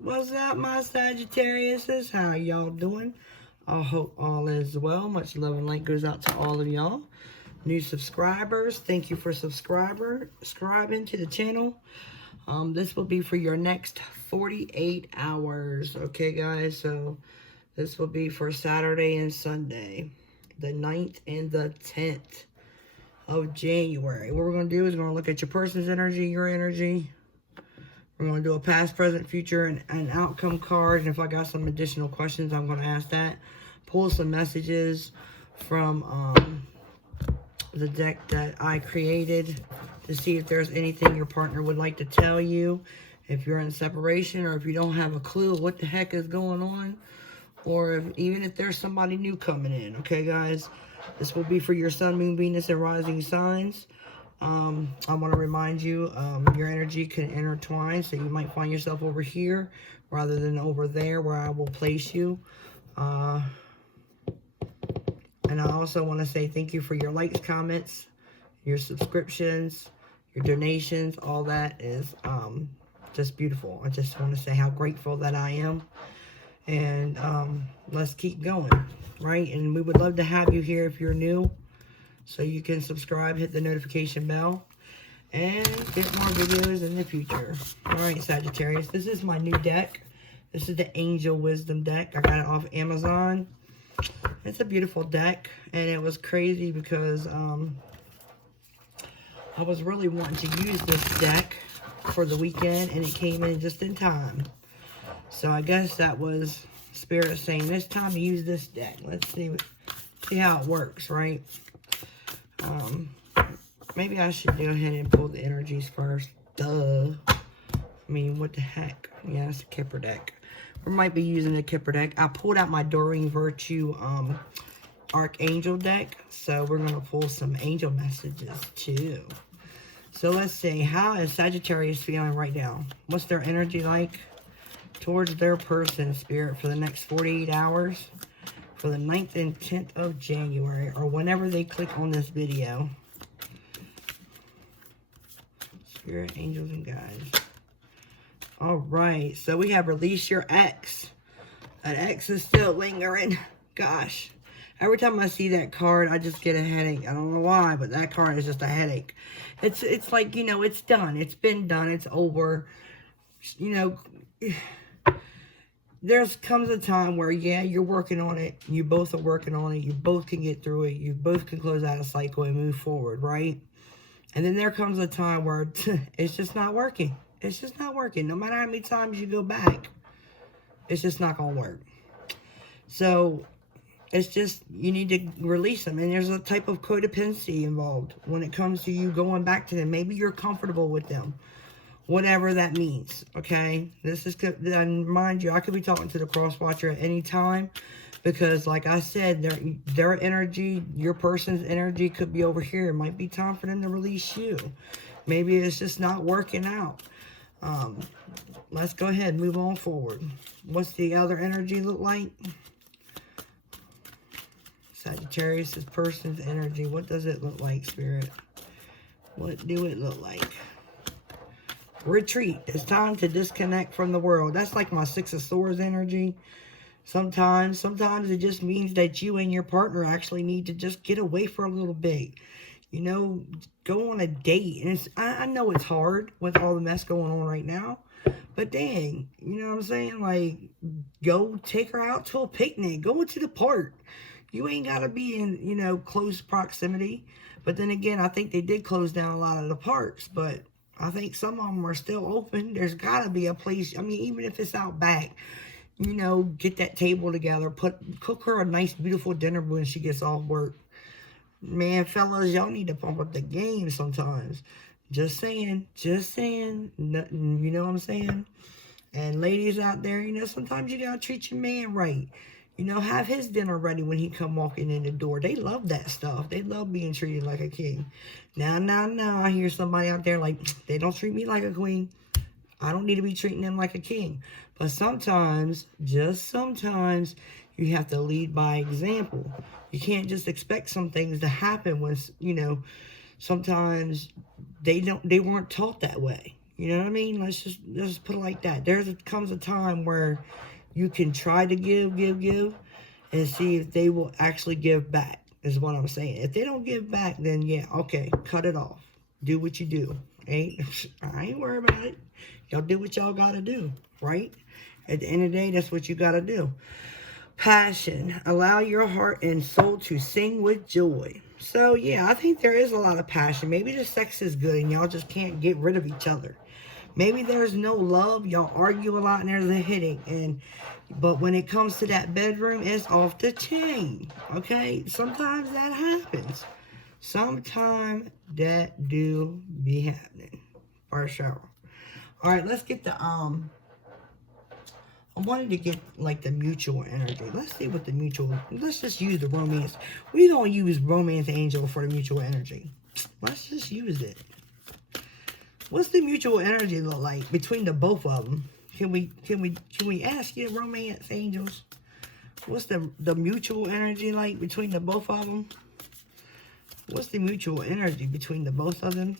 What's up, my Sagittariuses? How y'all doing? I hope all is well. Much love and light goes out to all of y'all. New subscribers, thank you for subscribing to the channel. This will be for your next 48 hours. Okay, guys? So this will be for Saturday and Sunday, the 9th and the 10th of January. What we're going to do is we're going to look at your person's energy, your energy. We're going to do a past, present, future, and outcome card. And if I got some additional questions, I'm going to ask that. Pull some messages from the deck that I created to see if there's anything your partner would like to tell you. If you're in separation or if you don't have a clue what the heck is going on. Or even if there's somebody new coming in. Okay, guys? This will be for your sun, moon, Venus, and rising signs. I want to remind you, your energy can intertwine, so you might find yourself over here rather than over there where I will place you. And I also want to say thank you for your likes, comments, your subscriptions, your donations. All that is just beautiful. I just want to say how grateful that I am. And let's keep going, right? And we would love to have you here if you're new. So you can subscribe, hit the notification bell, and get more videos in the future. Alright, Sagittarius, this is my new deck. This is the Angel Wisdom deck. I got it off Amazon. It's a beautiful deck, and it was crazy because I was really wanting to use this deck for the weekend, and it came in just in time. So I guess that was Spirit saying, it's time to use this deck. Let's see how it works, right? Maybe I should go ahead and pull the energies first. Duh. I mean, what the heck? Yeah, it's a Kipper deck. We might be using a Kipper deck. I pulled out my Doreen Virtue Archangel deck. So we're going to pull some angel messages too. So let's see. How is Sagittarius feeling right now? What's their energy like towards their person, Spirit, for the next 48 hours? For the 9th and 10th of January, or whenever they click on this video. Spirit, angels, and guides. Alright, so we have released your ex. An ex is still lingering. Gosh. Every time I see that card, I just get a headache. I don't know why, but that card is just a headache. It's like, you know, it's done. It's been done. It's over. You know, comes a time where, yeah, you're working on it. You both are working on it. You both can get through it. You both can close out a cycle and move forward, right? And then there comes a time where it's just not working. It's just not working. No matter how many times you go back, it's just not going to work. So it's just, you need to release them. And there's a type of codependency involved when it comes to you going back to them. Maybe you're comfortable with them. Whatever that means, okay? This is, and mind you, I could be talking to the cross watcher at any time because, like I said, their energy, your person's energy could be over here. It might be time for them to release you. Maybe it's just not working out. Let's go ahead and move on forward. What's the other energy look like? Sagittarius' person's energy. What does it look like, Spirit? What do it look like? Retreat. It's time to disconnect from the world. That's like my Six of Swords energy. Sometimes it just means that you and your partner actually need to just get away for a little bit. You know, go on a date. And I know it's hard with all the mess going on right now. But dang, you know what I'm saying? Like, go take her out to a picnic. Go to the park. You ain't got to be in, you know, close proximity. But then again, I think they did close down a lot of the parks. But I think some of them are still open. There's got to be a place. I mean, even if it's out back, you know, get that table together. Cook her a nice, beautiful dinner when she gets off work. Man, fellas, y'all need to pump up the game sometimes. Just saying. Just saying. You know what I'm saying? And ladies out there, you know, sometimes you got to treat your man right. You know, have his dinner ready when he come walking in the door. They love that stuff. They love being treated like a king. Now, I hear somebody out there like, they don't treat me like a queen. I don't need to be treating them like a king. But sometimes, just sometimes, you have to lead by example. You can't just expect some things to happen when, you know, sometimes they weren't taught that way. You know what I mean? Let's just put it like that. Comes a time where you can try to give, and see if they will actually give back, is what I'm saying. If they don't give back, then yeah, okay, cut it off. Do what you do. I ain't worried about it. Y'all do what y'all gotta do, right? At the end of the day, that's what you gotta do. Passion. Allow your heart and soul to sing with joy. So, yeah, I think there is a lot of passion. Maybe the sex is good and y'all just can't get rid of each other. Maybe there's no love. Y'all argue a lot and there's a headache. But when it comes to that bedroom, it's off the chain. Okay? Sometimes that happens. Sometimes that do be happening. For sure. Alright, let's get the, I wanted to get, like, the mutual energy. Let's see what the mutual... Let's just use the romance. We're going to use romance angel for the mutual energy. Let's just use it. What's the mutual energy look like between the both of them? Can we ask you, romance angels? What's the mutual energy like between the both of them? What's the mutual energy between the both of them?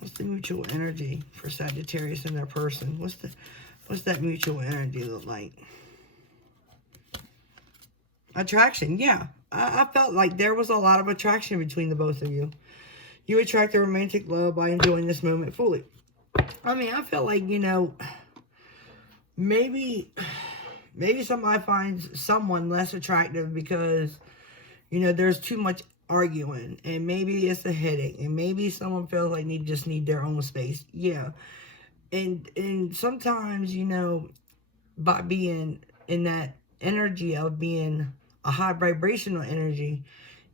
What's the mutual energy for Sagittarius and their person? What's that mutual energy look like? Attraction, yeah. I felt like there was a lot of attraction between the both of you. You attract a romantic love by enjoying this moment fully. I mean, I feel like, you know, maybe somebody finds someone less attractive because, you know, there's too much arguing. And maybe it's a headache. And maybe someone feels like they just need their own space. Yeah. And sometimes, you know, by being in that energy of being a high vibrational energy,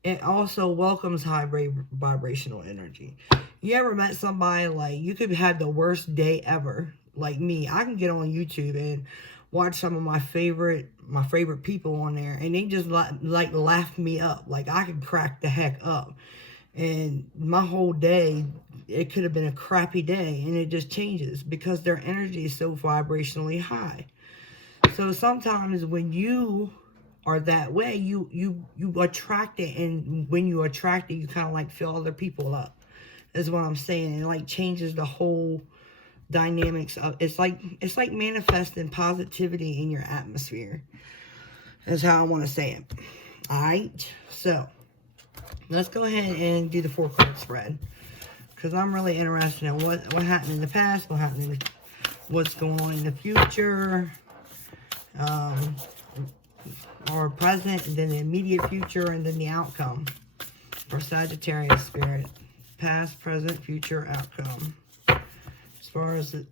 it also welcomes high vibrational energy. You ever met somebody, like, you could have the worst day ever, like me. I can get on YouTube and watch some of my favorite people on there, and they just like laugh me up. Like, I could crack the heck up. And my whole day, it could have been a crappy day, and it just changes because their energy is so vibrationally high. So sometimes when you are that way, you attract it, and when you attract it, you kind of like fill other people up, is what I'm saying. It like changes the whole dynamics of it's like manifesting positivity in your atmosphere. That's how I want to say it. Alright, so let's go ahead and do the 4-card spread, because I'm really interested in what happened in the past, what's going on in the future, or present, and then the immediate future, and then the outcome for Sagittarius spirit. Past, present, future, outcome. As far as them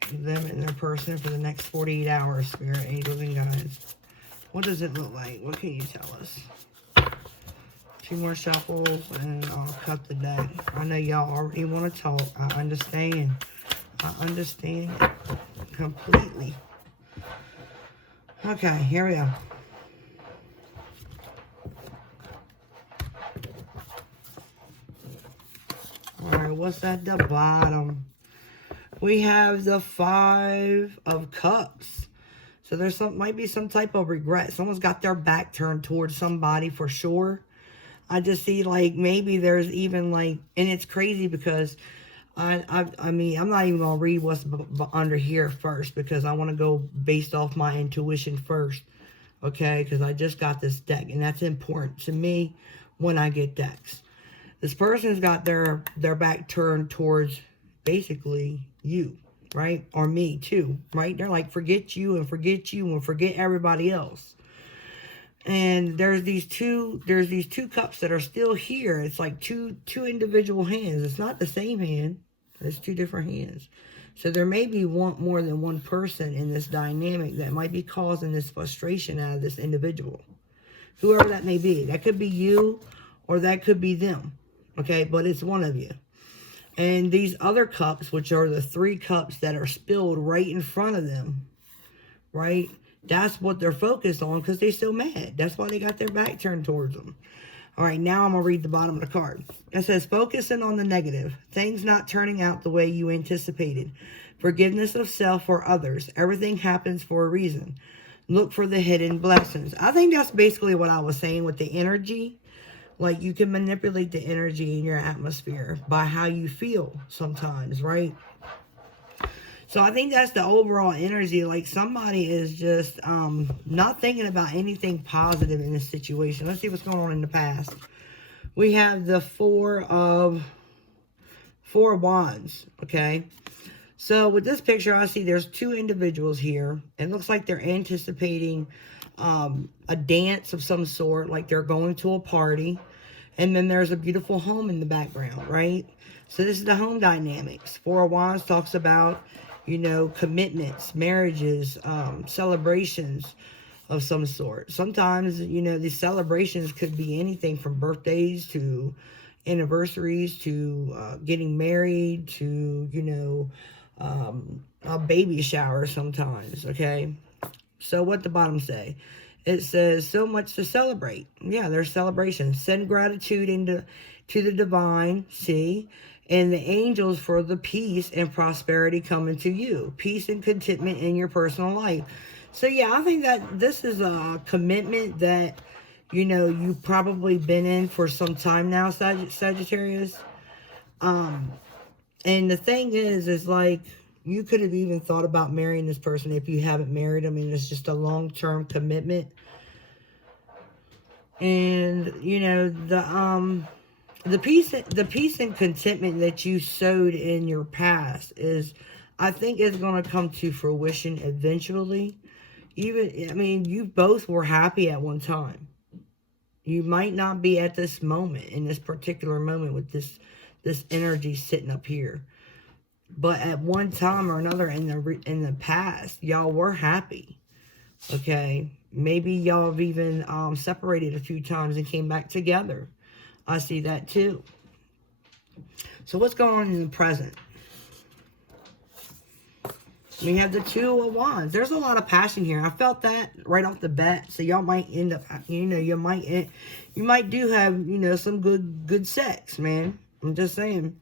and their person for the next 48 hours, spirit, angels, and guides. What does it look like? What can you tell us? 2 more shuffles, and I'll cut the deck. I know y'all already want to talk. I understand. I understand completely. Okay, here we go. Alright, what's at the bottom? We have the 5 of Cups. So there's might be some type of regret. Someone's got their back turned towards somebody for sure. I just see, like, maybe there's even, like, and it's crazy because I mean, I'm not even going to read what's under here first, because I want to go based off my intuition first, okay? Because I just got this deck, and that's important to me when I get decks. This person's got their back turned towards, basically, you, right? Or me, too, right? They're like, forget you and forget you and forget everybody else. And there's these two cups that are still here. It's like two individual hands. It's not the same hand. It's 2 different hands. So there may be more than one person in this dynamic that might be causing this frustration out of this individual. Whoever that may be. That could be you, or that could be them. Okay, but it's one of you. And these other cups, which are the 3 cups that are spilled right in front of them, right? That's what they're focused on, because they're still mad. That's why they got their back turned towards them. All right, now I'm going to read the bottom of the card. It says, focusing on the negative. Things not turning out the way you anticipated. Forgiveness of self or others. Everything happens for a reason. Look for the hidden blessings. I think that's basically what I was saying with the energy. Like, you can manipulate the energy in your atmosphere by how you feel sometimes, right? So I think that's the overall energy. Like, somebody is just not thinking about anything positive in this situation. Let's see what's going on in the past. We have the Four of Wands, okay? So with this picture, I see there's two individuals here. It looks like they're anticipating a dance of some sort, like they're going to a party. And then there's a beautiful home in the background, right? So this is the home dynamics. Four of Wands talks about, you know, commitments, marriages, celebrations of some sort. Sometimes, you know, these celebrations could be anything from birthdays to anniversaries to getting married to, you know, a baby shower sometimes, okay? So what the bottom say? It says, so much to celebrate. Yeah, there's celebrations. Send gratitude to the divine, see, and the angels for the peace and prosperity coming to you. Peace and contentment in your personal life. So yeah, I think that this is a commitment that, you know, you've probably been in for some time now, Sagittarius. And the thing is like, you could have even thought about marrying this person if you haven't married them. I mean, it's just a long-term commitment. And, you know, the peace and contentment that you sowed in your past is, I think, is going to come to fruition eventually. Even, I mean, you both were happy at one time. You might not be at this moment, in this particular moment with this energy sitting up here. But at one time or another in the past, y'all were happy, okay? Maybe y'all have even separated a few times and came back together. I see that too. So what's going on in the present? We have the Two of Wands. There's a lot of passion here. I felt that right off the bat. So y'all might end up, you know, you might do have, you know, some good sex, man. I'm just saying.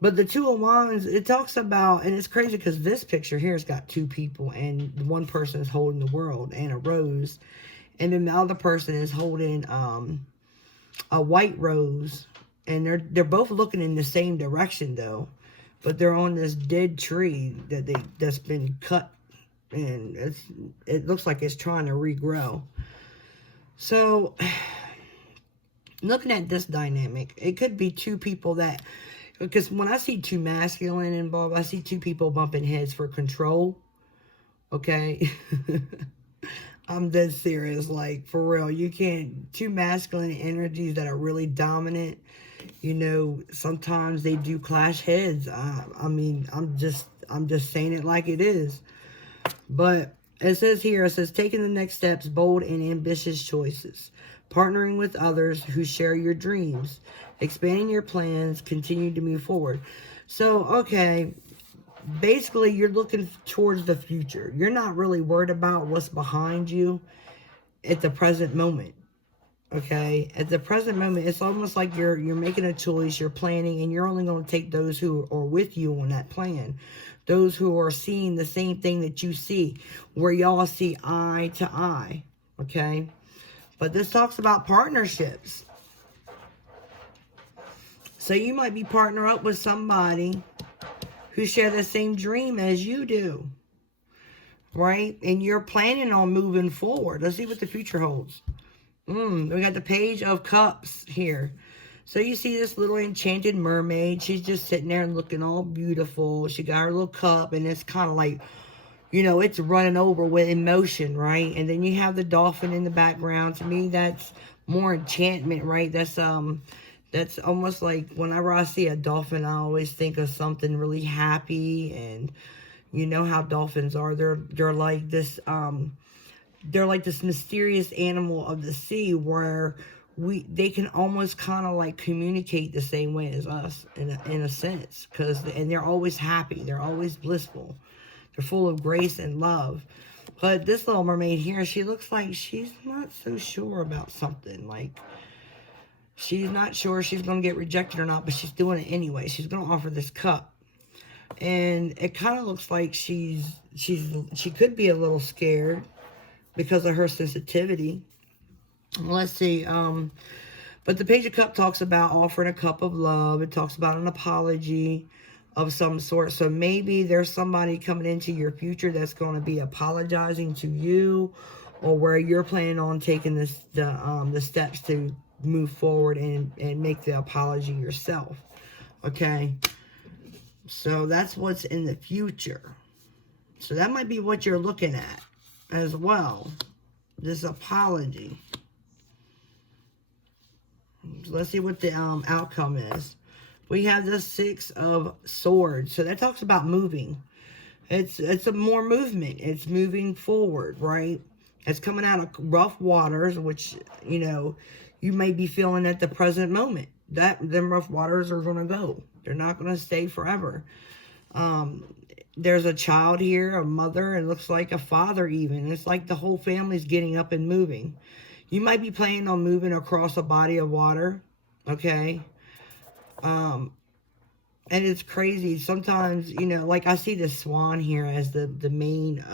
But the Two of Wands, it talks about, and it's crazy because this picture here has got two people, and one person is holding the world and a rose, and then the other person is holding a white rose, and they're both looking in the same direction though, but they're on this dead tree that's been cut, and it looks like it's trying to regrow. So looking at this dynamic, it could be two people that, because when I see two masculine involved, I see two people bumping heads for control. Okay? I'm dead serious. Like, for real. You can't... Two masculine energies that are really dominant. You know, sometimes they do clash heads. I mean, I'm just saying it like it is. But it says here, it says, taking the next steps, bold and ambitious choices. Partnering with others who share your dreams. Expanding your plans, continue to move forward. So, okay, basically you're looking towards the future. You're not really worried about what's behind you at the present moment. Okay, at the present moment, it's almost like you're making a choice, you're planning, and you're only going to take those who are with you on that plan. Those who are seeing the same thing that you see, where y'all see eye to eye. Okay, but this talks about partnerships. So you might be partner up with somebody who share the same dream as you do, right? And you're planning on moving forward. Let's see what the future holds. We got the Page of Cups here. So you see this little enchanted mermaid. She's just sitting there and looking all beautiful. She got her little cup, and it's kind of like, you know, it's running over with emotion, right? And then you have the dolphin in the background. To me, that's more enchantment, right? That's almost like whenever I see a dolphin, I always think of something really happy. And you know how dolphins are. They're like this mysterious animal of the sea where they can almost kind of like communicate the same way as us in a sense, and they're always happy. They're always blissful. They're full of grace and love. But this little mermaid here, she looks like she's not so sure about something. Like, she's not sure she's going to get rejected or not, but she's doing it anyway. She's going to offer this cup. And it kind of looks like she could be a little scared because of her sensitivity. Let's see. But the Page of Cups talks about offering a cup of love. It talks about an apology of some sort. So maybe there's somebody coming into your future that's going to be apologizing to you, or where you're planning on taking the steps to move forward and make the apology yourself. Okay. So that's what's in the future. So that might be what you're looking at as well. This apology. Let's see what the outcome is. We have the Six of Swords. So that talks about moving. It's a more movement. It's moving forward, right? It's coming out of rough waters, which, you know, you may be feeling at the present moment. Them rough waters are going to go. They're not going to stay forever. There's a child here, a mother, it looks like a father even. It's like the whole family's getting up and moving. You might be planning on moving across a body of water, okay? And it's crazy. Sometimes, you know, like I see the swan here as the main,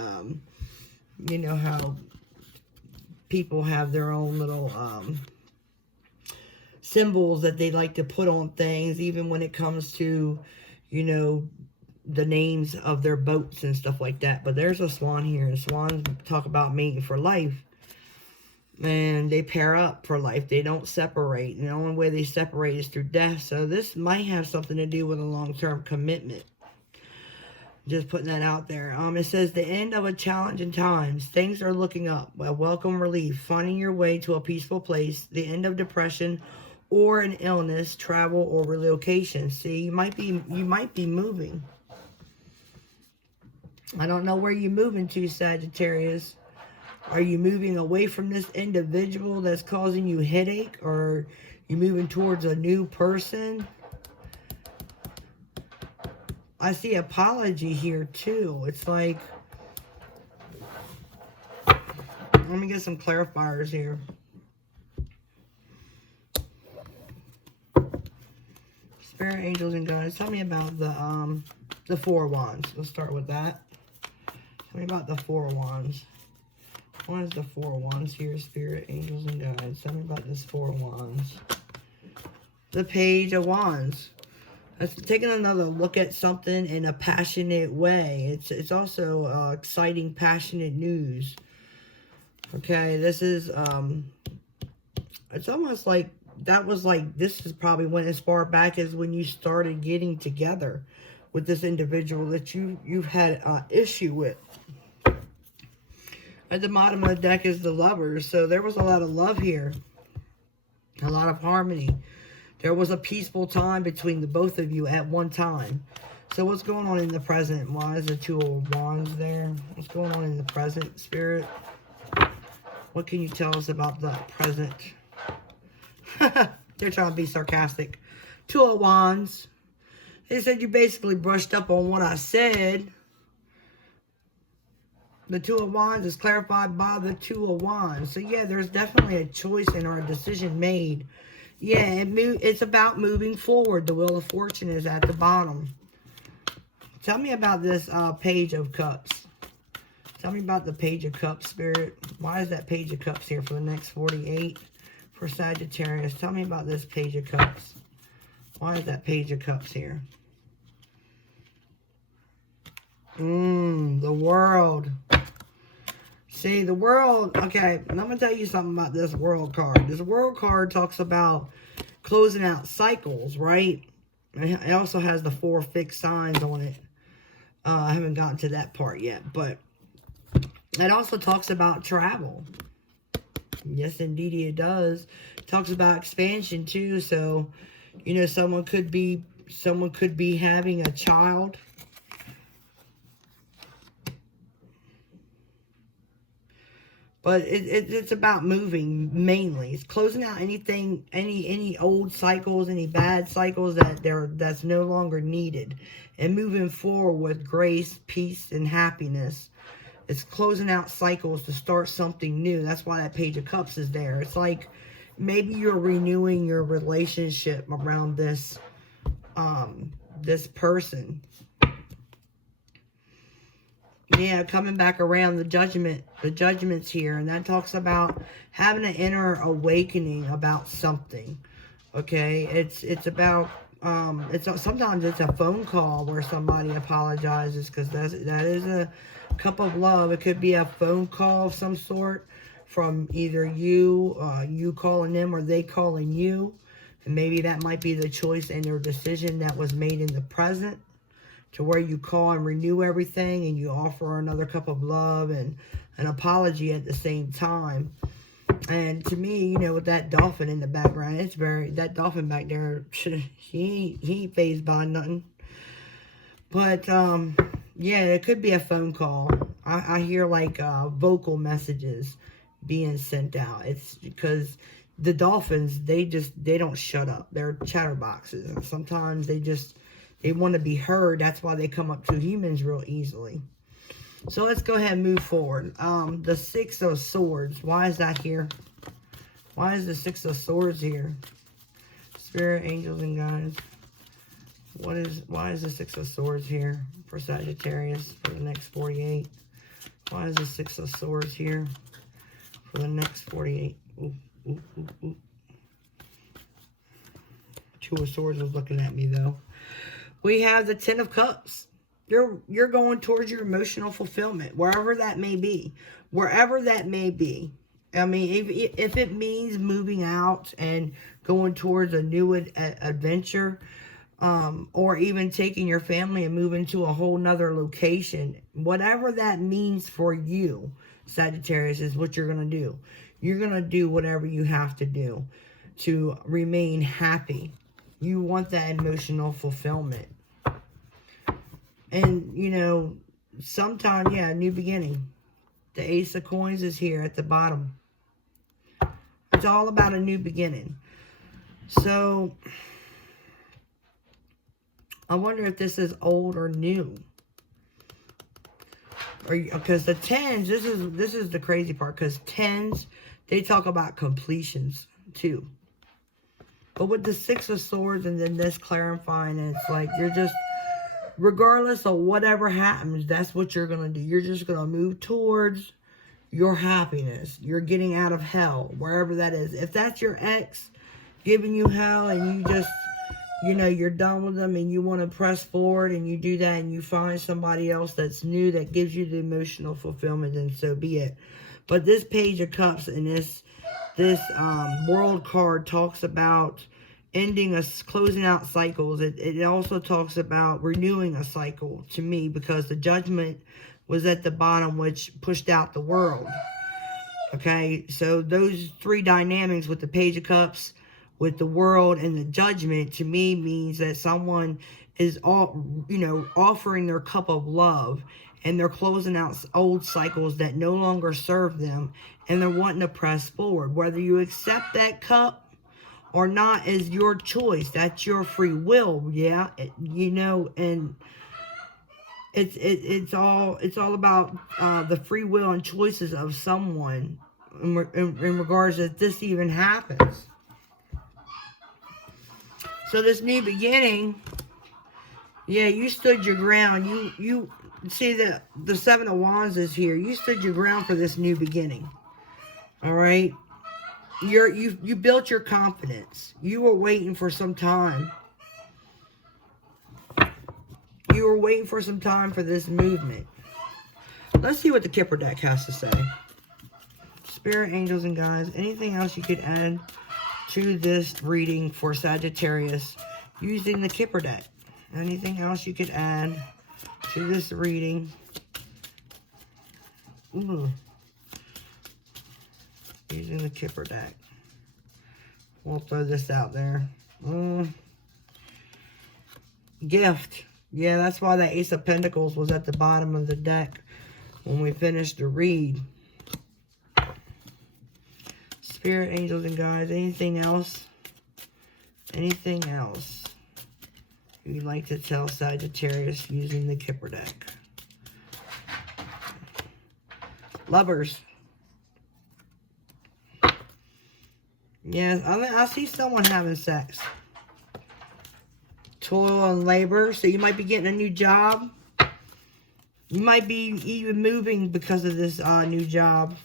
you know how people have their own little symbols that they like to put on things, even when it comes to, you know, the names of their boats and stuff like that. But there's a swan here, and swans talk about mating for life. And they pair up for life. They don't separate. And the only way they separate is through death. So this might have something to do with a long-term commitment. Just putting that out there. It says, the end of a challenging times. Things are looking up. A welcome relief. Finding your way to a peaceful place. The end of depression or an illness, travel, or relocation. See, you might be moving. I don't know where you're moving to, Sagittarius. Are you moving away from this individual that's causing you headache? Or you moving towards a new person? I see apology here too. It's like, let me get some clarifiers here. Spirit, angels, and guides. Tell me about the Four of Wands. Let's start with that. Tell me about the Four of Wands. What is the Four of Wands here? Spirit, angels, and guides. Tell me about this Four of Wands. The Page of Wands. That's taking another look at something in a passionate way. It's also exciting, passionate news. Okay, this is it's almost like that was like, this is probably went as far back as when you started getting together with this individual that you've had issue with. At the bottom of the deck is the Lovers. So there was a lot of love here. A lot of harmony. There was a peaceful time between the both of you at one time. So what's going on in the present? Why is the Two of Wands there? What's going on in the present, Spirit? What can you tell us about the present? They're trying to be sarcastic. Two of Wands. They said you basically brushed up on what I said. The Two of Wands is clarified by the Two of Wands. So, yeah, there's definitely a choice and or a decision made. Yeah, it's about moving forward. The Wheel of Fortune is at the bottom. Tell me about this Page of Cups. Tell me about the Page of Cups, Spirit. Why is that Page of Cups here for the next 48 for Sagittarius? Tell me about this Page of Cups. Why is that Page of Cups here? The World. See, the World, okay, and I'm going to tell you something about this World card. This World card talks about closing out cycles, right? It also has the 4 fixed signs on it. I haven't gotten to that part yet, but it also talks about travel. Yes, indeed it does. It talks about expansion too, so, you know, someone could be having a child. But it's about moving mainly. It's closing out anything, any old cycles, any bad cycles that's no longer needed, and moving forward with grace, peace, and happiness. It's closing out cycles to start something new. That's why that Page of Cups is there. It's like maybe you're renewing your relationship around this this person. Yeah, coming back around, the judgment's here, and that talks about having an inner awakening about something. Okay, it's about sometimes it's a phone call where somebody apologizes, because that is a cup of love. It could be a phone call of some sort from either you calling them or they calling you, and maybe that might be the choice and their decision that was made in the present, to where you call and renew everything, and you offer another cup of love and an apology at the same time. And to me, you know, with that dolphin in the background, it's that dolphin back there, he ain't fazed by nothing. But, yeah, it could be a phone call. I hear, like, vocal messages being sent out. It's because the dolphins, they don't shut up. They're chatterboxes. And sometimes they want to be heard. That's why they come up to humans real easily. So let's go ahead and move forward. The Six of Swords. Why is that here? Why is the Six of Swords here? Spirit, angels, and guides. Why is the Six of Swords here for Sagittarius for the next 48? Why is the Six of Swords here for the next 48? Ooh, ooh, ooh, ooh. Two of Swords was looking at me, though. We have the Ten of Cups. You're going towards your emotional fulfillment, wherever that may be. Wherever that may be. I mean, if it means moving out and going towards a new adventure, or even taking your family and moving to a whole nother location, whatever that means for you, Sagittarius, is what you're going to do. You're going to do whatever you have to do to remain happy. You want that emotional fulfillment. And, you know, sometime, yeah, a new beginning. The Ace of Coins is here at the bottom. It's all about a new beginning. So, I wonder if this is old or new. Because the tens, this is the crazy part. Because tens, they talk about completions too. But with the Six of Swords and then this clarifying, it's like you're just, regardless of whatever happens, that's what you're going to do. You're just going to move towards your happiness. You're getting out of hell, wherever that is. If that's your ex giving you hell and you just, you know, you're done with them and you want to press forward and you do that and you find somebody else that's new that gives you the emotional fulfillment, then so be it. But this Page of Cups and this World card talks about ending closing out cycles. It also talks about renewing a cycle to me, because the Judgment was at the bottom, which pushed out the World. Okay, so those three dynamics with the Page of Cups, with the World, and the Judgment, to me means that someone is offering their cup of love, and they're closing out old cycles that no longer serve them, and they're wanting to press forward. Whether you accept that cup or not is your choice. That's your free will, yeah. You know, and it's all about the free will and choices of someone in regards to if this even happens. So this new beginning, yeah, you stood your ground. You see the Seven of Wands is here. You stood your ground for this new beginning. All right. You built your confidence. You were waiting for some time. You were waiting for some time for this movement. Let's see what the Kipper deck has to say. Spirit, angels, and guides. Anything else you could add to this reading for Sagittarius using the Kipper deck? Anything else you could add to this reading? Ooh. Using the Kipper deck. We'll throw this out there. Gift. Yeah, that's why that Ace of Pentacles was at the bottom of the deck when we finished the read. Spirit, angels, and guides. Anything else? Anything else you'd like to tell Sagittarius using the Kipper deck? Lovers. Yes, I see someone having sex. Toil and labor. So you might be getting a new job. You might be even moving because of this new job.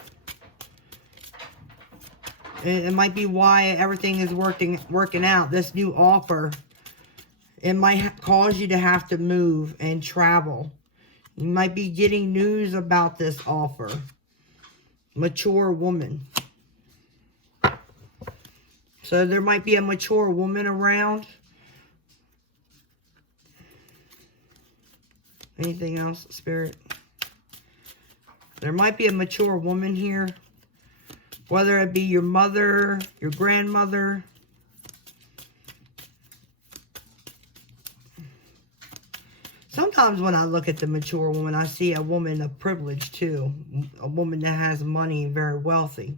It might be why everything is working out. This new offer, it might cause you to have to move and travel. You might be getting news about this offer. Mature woman. So there might be a mature woman around. Anything else, Spirit? There might be a mature woman here. Whether it be your mother, your grandmother. Sometimes when I look at the mature woman, I see a woman of privilege too. A woman that has money and very wealthy.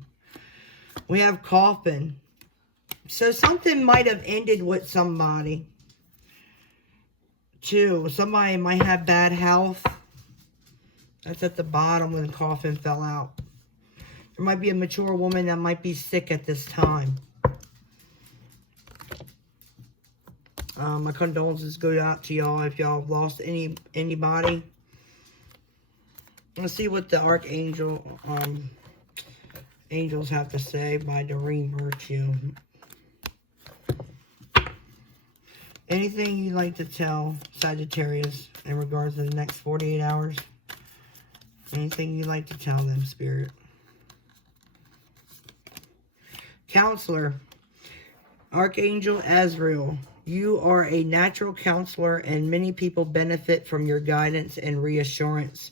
We have coffin. So something might have ended with somebody too. Somebody might have bad health. That's at the bottom when the coffin fell out. There might be a mature woman that might be sick at this time. My condolences go out to y'all if y'all have lost anybody. Let's see what the archangel angels have to say by Doreen Virtue. Anything you'd like to tell Sagittarius in regards to the next 48 hours? Anything you'd like to tell them, Spirit? Counselor, Archangel Azrael, you are a natural counselor and many people benefit from your guidance and reassurance.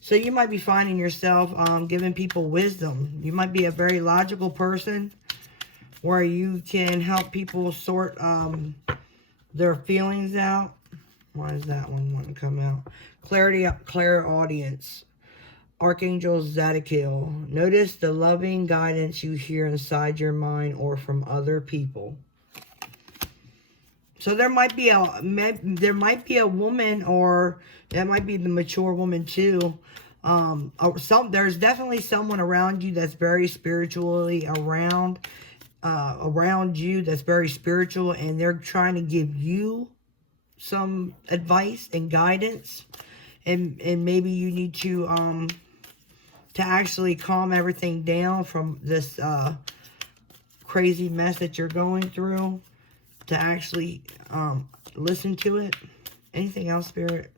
So you might be finding yourself giving people wisdom. You might be a very logical person where you can help people sort their feelings out. Why does that one want to come out? Clairaudience. Archangel Zadkiel, notice the loving guidance you hear inside your mind or from other people. So there might be a woman, or that might be the mature woman too. There's definitely someone around you that's very spiritually around you, that's very spiritual, and they're trying to give you some advice and guidance, and maybe you need to actually calm everything down from this crazy mess that you're going through, to actually listen to it. Anything else, Spirit?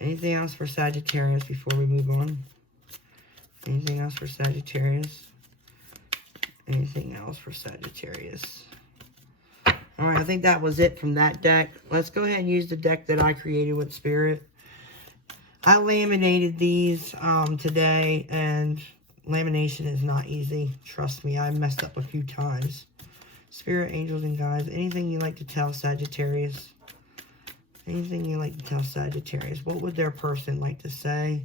Anything else for Sagittarius before we move on? Anything else for Sagittarius? Anything else for Sagittarius? Alright, I think that was it from that deck. Let's go ahead and use the deck that I created with Spirit. I laminated these today, and lamination is not easy. Trust me, I messed up a few times. Spirit, angels, and guides, anything you like to tell Sagittarius? Anything you like to tell Sagittarius? What would their person like to say?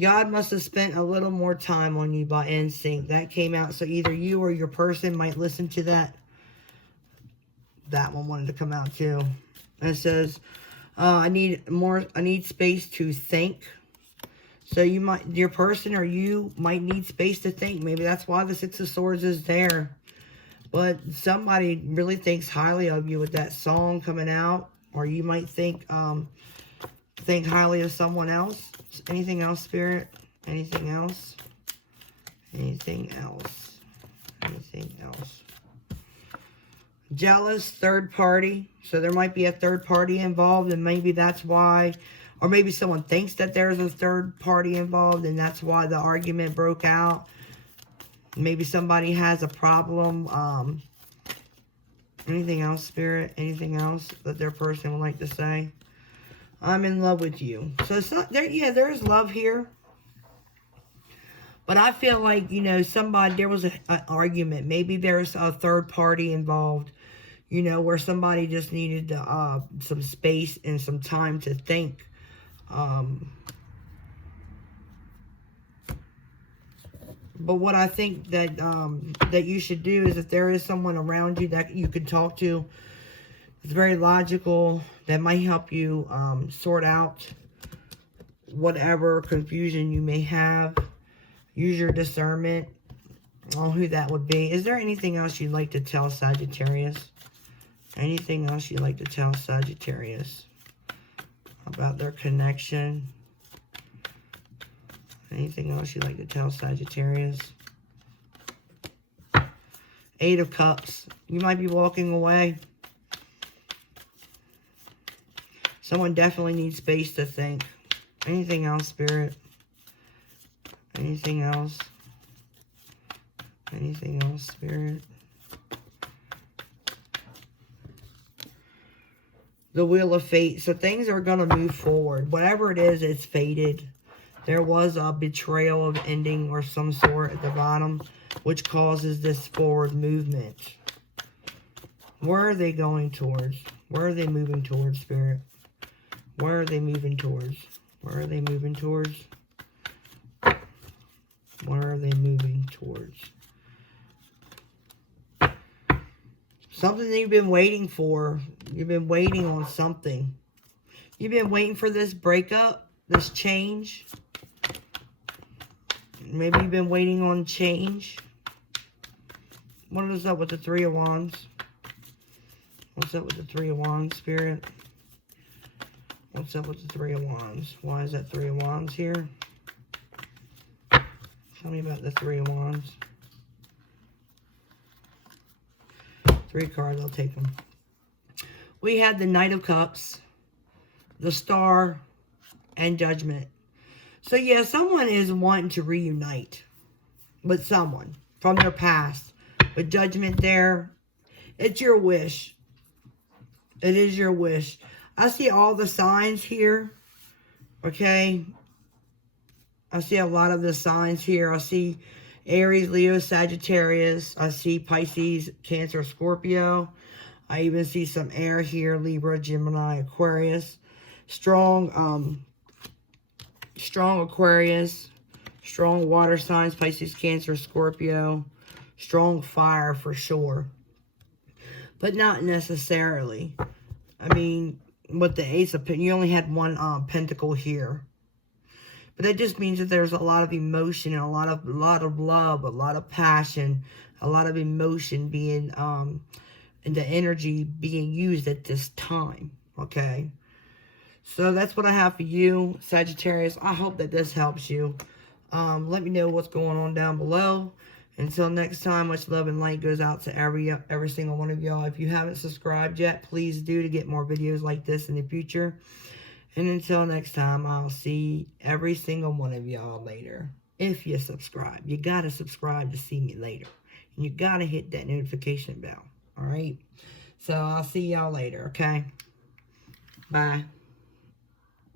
God must have spent a little more time on you by instinct. That came out, so either you or your person might listen to that. That one wanted to come out too. And it says, I need space to think. So your person or you might need space to think. Maybe that's why the Six of Swords is there. But somebody really thinks highly of you with that song coming out. Or you might think highly of someone else. Anything else, Spirit? Anything else? Anything else? Anything else? Jealous, third party. So there might be a third party involved, and maybe that's why, or maybe someone thinks that there's a third party involved, and that's why the argument broke out. Maybe somebody has a problem. Anything else, Spirit? Anything else that their person would like to say? I'm in love with you. So it's not there. Yeah, there's love here. But I feel like, there was an argument. Maybe there's a third party involved, where somebody just needed some space and some time to think. But what I think that that you should do is, if there is someone around you that you can talk to, it's very logical, that might help you sort out whatever confusion you may have. Use your discernment on who that would be. Is there anything else you'd like to tell Sagittarius? Anything else you'd like to tell Sagittarius? about their connection. Anything else you'd like to tell Sagittarius? Eight of Cups. You might be walking away. Someone definitely needs space to think. Anything else, Spirit? Anything else? Anything else, Spirit? The Wheel of Fate. So things are going to move forward. Whatever it is, it's fated. There was a betrayal of ending or some sort at the bottom, which causes this forward movement. Where are they going towards? Where are they moving towards, Spirit? Where are they moving towards? Where are they moving towards? Where are they moving towards? Something that you've been waiting for. You've been waiting on something. You've been waiting for this breakup, this change. Maybe you've been waiting on change. What is up with the Three of Wands? What's up with the Three of Wands, Spirit? What's up with the Three of Wands? Why is that Three of Wands here? Tell me about the Three of Wands. 3 cards, I'll take them. We had the Knight of Cups, the Star, and Judgment. So yeah, someone is wanting to reunite with someone from their past. With Judgment there, it's your wish. It is your wish. I see all the signs here, okay? I see a lot of the signs here. I see Aries, Leo, Sagittarius. I see Pisces, Cancer, Scorpio. I even see some air here, Libra, Gemini, Aquarius. Strong Aquarius. Strong water signs, Pisces, Cancer, Scorpio. Strong fire for sure. But not necessarily. I mean, with the Ace of Pentacles, you only had one pentacle here. But that just means that there's a lot of emotion and a lot of love, a lot of passion, a lot of emotion being, and the energy being used at this time, okay? So that's what I have for you, Sagittarius. I hope that this helps you. Let me know what's going on down below. Until next time, much love and light goes out to every single one of y'all. If you haven't subscribed yet, please do to get more videos like this in the future. And until next time, I'll see every single one of y'all later. If you subscribe. You got to subscribe to see me later. And you got to hit that notification bell. Alright? So, I'll see y'all later, okay? Bye.